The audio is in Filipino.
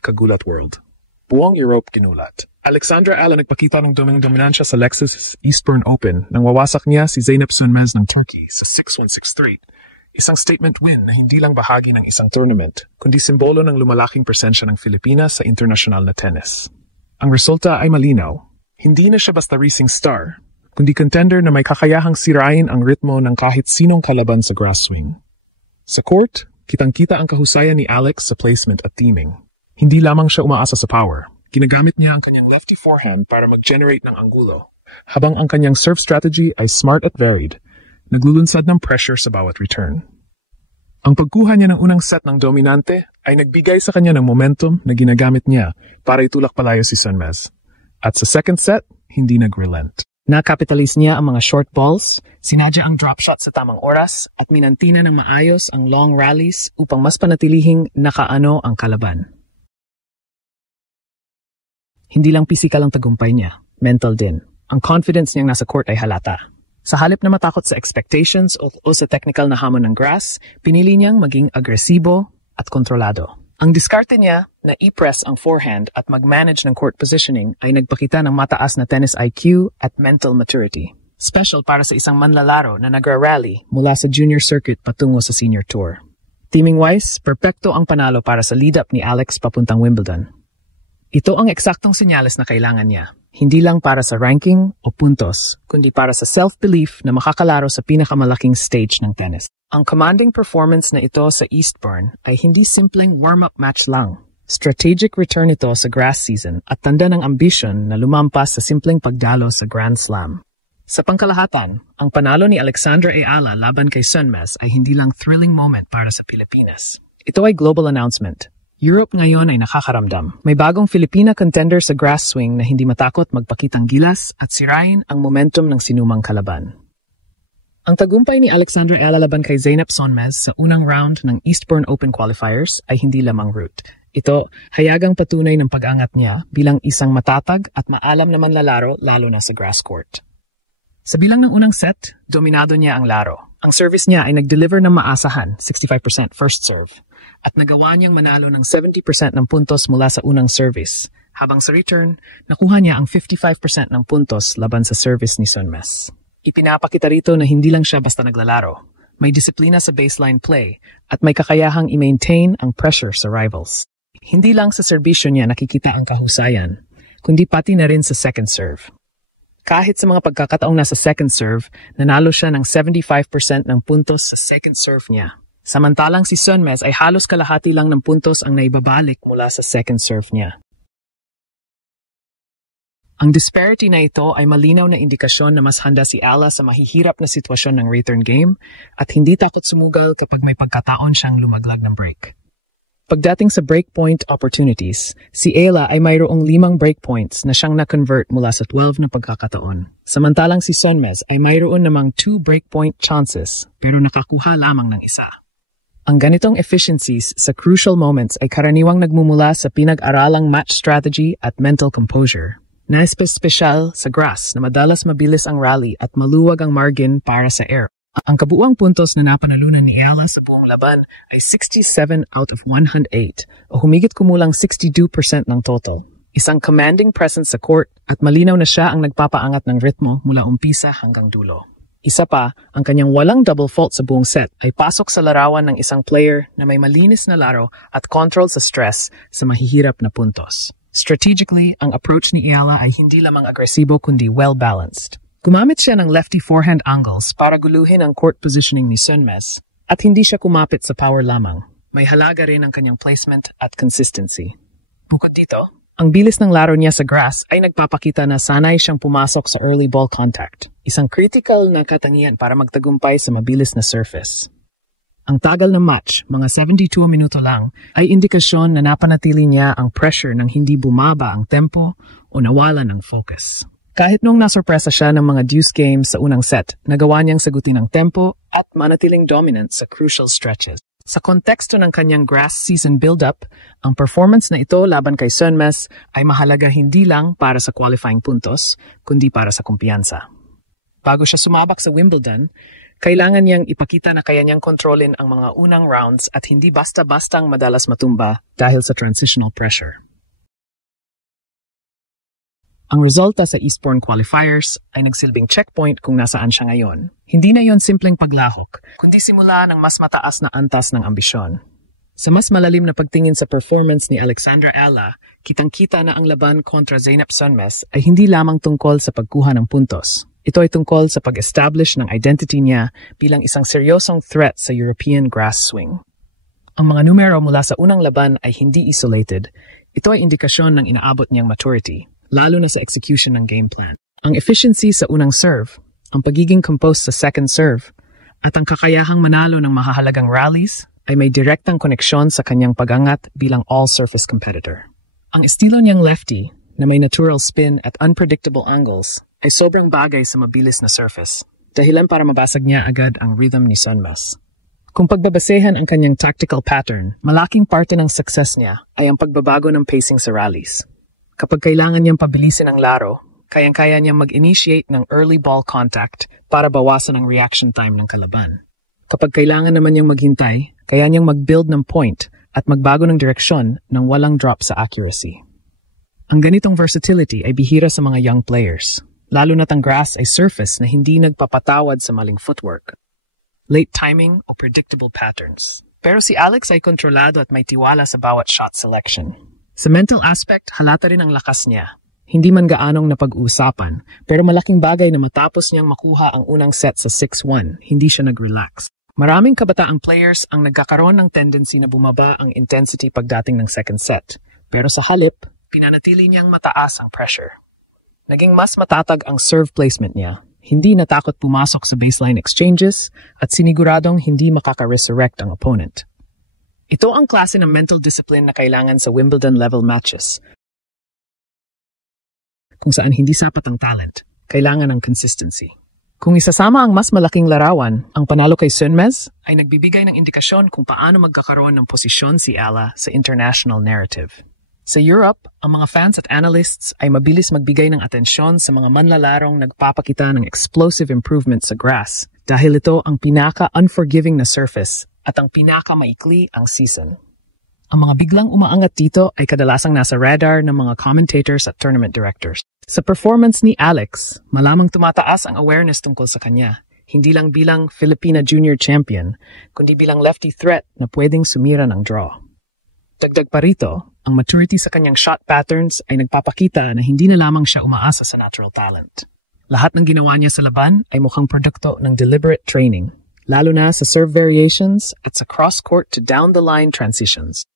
Kagulat World. Buong Europe ginulat. Alexandra Ala nagpakita ng dominansya sa Lexus Eastbourne Open nang wawasak niya si Zeynep Sönmez ng Turkey sa 6-1 6-3. Isang statement win na hindi lang bahagi ng isang tournament, kundi simbolo ng lumalaking presensya ng Pilipinas sa internasyonal na tennis. Ang resulta ay malinaw. Hindi na siya basta racing star, kundi contender na may kakayahang sirain ang ritmo ng kahit sinong kalaban sa grass swing. Sa court, kitang-kita ang kahusayan ni Alex sa placement at teaming. Hindi lamang siya umaasa sa power. Ginagamit niya ang kanyang lefty forehand para mag-generate ng anggulo, habang ang kanyang serve strategy ay smart at varied, naglulunsad ng pressure sa bawat return. Ang pagkuha niya ng unang set ng dominante ay nagbigay sa kanya ng momentum na ginagamit niya para itulak palayo si Sönmez. At sa second set, hindi nag-relent. Nakapitalize niya ang mga short balls, sinadya ang drop shot sa tamang oras, at minantina ng maayos ang long rallies upang mas panatilihing nakaano ang kalaban. Hindi lang physical ang tagumpay niya, mental din. Ang confidence niyang nasa court ay halata. Sa halip na matakot sa expectations o sa technical na hamon ng grass, pinili niyang maging agresibo at kontrolado. Ang diskarte niya na i-press ang forehand at mag-manage ng court positioning ay nagpakita ng mataas na tennis IQ at mental maturity. Special para sa isang manlalaro na nagra-rally mula sa junior circuit patungo sa senior tour. Teaming-wise, perpekto ang panalo para sa lead-up ni Alex papuntang Wimbledon. Ito ang eksaktong senyales na kailangan niya, hindi lang para sa ranking o puntos, kundi para sa self-belief na makakalaro sa pinakamalaking stage ng tennis. Ang commanding performance na ito sa Eastbourne ay hindi simpleng warm-up match lang. Strategic return ito sa grass season at tanda ng ambisyon na lumampas sa simpleng pagdalo sa Grand Slam. Sa pangkalahatan, ang panalo ni Alexandra Ala laban kay Sönmez ay hindi lang thrilling moment para sa Pilipinas. Ito ay global announcement. Europe ngayon ay nakakaramdam. May bagong Filipina contender sa grass swing na hindi matakot magpakitang gilas at sirain ang momentum ng sinumang kalaban. Ang tagumpay ni Alexandra Ala laban kay Zeynep Sönmez sa unang round ng Eastbourne Open qualifiers ay hindi lamang route. Ito, hayagang patunay ng pag-angat niya bilang isang matatag at maalam na manlalaro lalo na sa grass court. Sa bilang ng unang set, dominado niya ang laro. Ang service niya ay nag-deliver ng maasahan, 65% first serve. At nagawa niyang manalo ng 70% ng puntos mula sa unang service, habang sa return, nakuha niya ang 55% ng puntos laban sa service ni Sönmez. Ipinapakita rito na hindi lang siya basta naglalaro. May disiplina sa baseline play at may kakayahang i-maintain ang pressure sa rivals. Hindi lang sa serbisyo niya nakikita ang kahusayan, kundi pati na rin sa second serve. Kahit sa mga pagkakataong nasa second serve, nanalo siya ng 75% ng puntos sa second serve niya. Samantalang si Sönmez ay halos kalahati lang ng puntos ang naibabalik mula sa second serve niya. Ang disparity na ito ay malinaw na indikasyon na mas handa si Ala sa mahihirap na sitwasyon ng return game at hindi takot sumugal kapag may pagkataon siyang lumaglag ng break. Pagdating sa breakpoint opportunities, si Ala ay mayroong 5 breakpoints na siyang na-convert mula sa 12 na pagkakataon. Samantalang si Sönmez ay mayroon namang 2 breakpoint chances pero nakakuha lamang ng isa. Ang ganitong efficiencies sa crucial moments ay karaniwang nagmumula sa pinag-aralang match strategy at mental composure. Espesyal sa grass na madalas mabilis ang rally at maluwag ang margin para sa air. Ang kabuuang puntos na napanalunan ni Ala sa buong laban ay 67 out of 108 o humigit kumulang 62% ng total. Isang commanding presence sa court at malinaw na siya ang nagpapaangat ng ritmo mula umpisa hanggang dulo. Isa pa, ang kanyang walang double fault sa buong set ay pasok sa larawan ng isang player na may malinis na laro at control sa stress sa mahihirap na puntos. Strategically, ang approach ni Ala ay hindi lamang agresibo kundi well-balanced. Gumamit siya ng lefty forehand angles para guluhin ang court positioning ni Sönmez at hindi siya kumapit sa power lamang. May halaga rin ang kanyang placement at consistency. Bukod dito, ang bilis ng laro niya sa grass ay nagpapakita na sanay siyang pumasok sa early ball contact, isang critical na katangian para magtagumpay sa mabilis na surface. Ang tagal ng match, mga 72 minuto lang, ay indikasyon na napanatili niya ang pressure nang hindi bumaba ang tempo o nawala ng focus. Kahit nung nasurpresa siya ng mga deuce games sa unang set, nagawa niyang sagutin ang tempo at manatiling dominant sa crucial stretches. Sa konteksto ng kanyang grass season build-up, ang performance na ito laban kay Sönmez ay mahalaga hindi lang para sa qualifying puntos, kundi para sa kumpiyansa. Bago siya sumabak sa Wimbledon, Kailangan niyang ipakita na kaya niyang kontrolin ang mga unang rounds at hindi basta-bastang madalas matumba dahil sa transitional pressure. Ang resulta sa Eastbourne qualifiers ay nagsilbing checkpoint kung nasaan siya ngayon. Hindi na yon simpleng paglahok, kundi simula ng mas mataas na antas ng ambisyon. Sa mas malalim na pagtingin sa performance ni Alexandra Ella, kitang-kita na ang laban kontra Zeynep Sonmez ay hindi lamang tungkol sa pagkuha ng puntos. Ito ay tungkol sa pag-establish ng identity niya bilang isang seryosong threat sa European grass swing. Ang mga numero mula sa unang laban ay hindi isolated. Ito ay indikasyon ng inaabot niyang maturity, lalo na sa execution ng game plan. Ang efficiency sa unang serve, ang pagiging composed sa second serve, at ang kakayahang manalo ng mahahalagang rallies ay may direktang koneksyon sa kanyang pag-angat bilang all-surface competitor. Ang estilo niyang lefty, na may natural spin at unpredictable angles, ay sobrang bagay sa mabilis na surface, dahilan para mabasag niya agad ang rhythm ni Sonmez. Kung pagbabasehan ang kanyang tactical pattern, malaking parte ng success niya ay ang pagbabago ng pacing sa rallies. Kapag kailangan niyang pabilisin ang laro, kayang-kaya niyang mag-initiate ng early ball contact para bawasan ang reaction time ng kalaban. Kapag kailangan naman niyang maghintay, kaya niyang mag-build ng point at magbago ng direksyon nang walang drop sa accuracy. Ang ganitong versatility ay bihira sa mga young players, lalo na't ang grass ay surface na hindi nagpapatawad sa maling footwork, late timing o predictable patterns. Pero si Alex ay kontrolado at may tiwala sa bawat shot selection. Sa mental aspect, halata rin ang lakas niya. Hindi man gaanong napag-uusapan, pero malaking bagay na matapos niyang makuha ang unang set sa 6-1, hindi siya nag-relax. Maraming kabataang players ang nagkakaroon ng tendency na bumaba ang intensity pagdating ng second set. Pero sa halip, pinanatili niyang mataas ang pressure. Naging mas matatag ang serve placement niya. Hindi natakot pumasok sa baseline exchanges at siniguradong hindi makaka-resurrect ang opponent. Ito ang klase ng mental discipline na kailangan sa Wimbledon-level matches, kung saan hindi sapat ang talent, kailangan ng consistency. Kung isasama ang mas malaking larawan, ang panalo kay Sonmez ay nagbibigay ng indikasyon kung paano magkakaroon ng posisyon si Ella sa international narrative. Sa Europe, ang mga fans at analysts ay mabilis magbigay ng atensyon sa mga manlalarong nagpapakita ng explosive improvement sa grass dahil ito ang pinaka-unforgiving na surface at ang pinaka-maikli ang season. Ang mga biglang umaangat dito ay kadalasang nasa radar ng mga commentators at tournament directors. Sa performance ni Alex, malamang tumataas ang awareness tungkol sa kanya, hindi lang bilang Filipina Junior Champion, kundi bilang lefty threat na pwedeng sumira ng draw. Dagdag pa rito, ang maturity sa kanyang shot patterns ay nagpapakita na hindi na lamang siya umaasa sa natural talent. Lahat ng ginawa niya sa laban ay mukhang produkto ng deliberate training, lalo na sa serve variations at sa cross-court to down-the-line transitions.